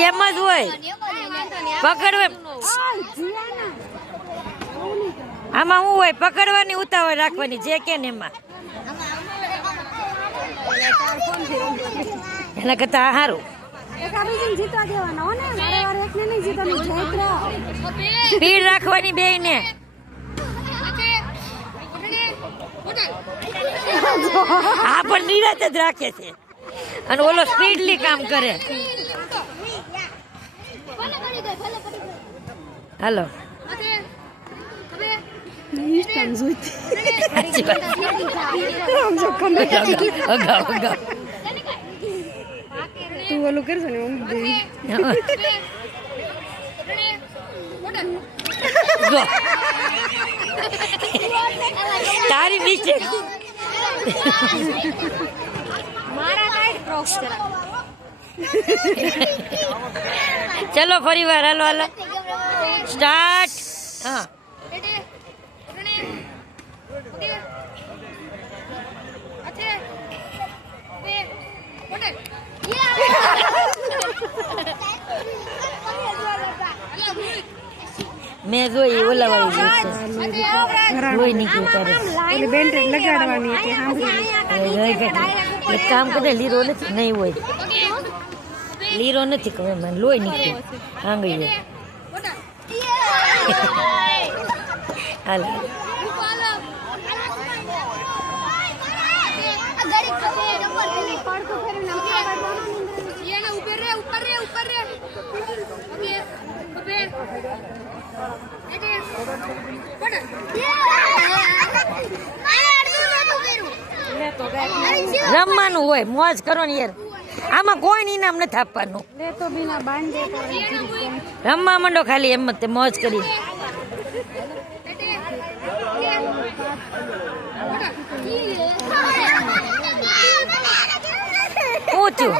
એમ જ હોય પકડવા આમાં શું હોય પકડવાની ઉતાવળ રાખવાની જે કે ને એમાં એના કરતા સારું સ્પીડ રાખવાની બે ને આ પણ નિરાત જ રાખે છે અને ઓલો સ્પીડલી કામ કરે હાલો તું ઓલું કરશો ને તારી મિસ્ટેક ચલો ફરી વાર હાલો હાલો સ્ટાર્ટ હા મેં જોઈ ઓલા વાળી નીકળ્યું કરે લગાડવાની એક કામ કરે લીરો નથી નહીં હોય લીરો નથી ખબર મને લોહી નીકળ્યું આંગળી હાલ રમવાનું હોય મોજ કરો ને યાર આમાં કોઈ ઇનામ નથી આપવાનું રમવા માંડો ખાલી એમ જ મોજ કરી ઊંચું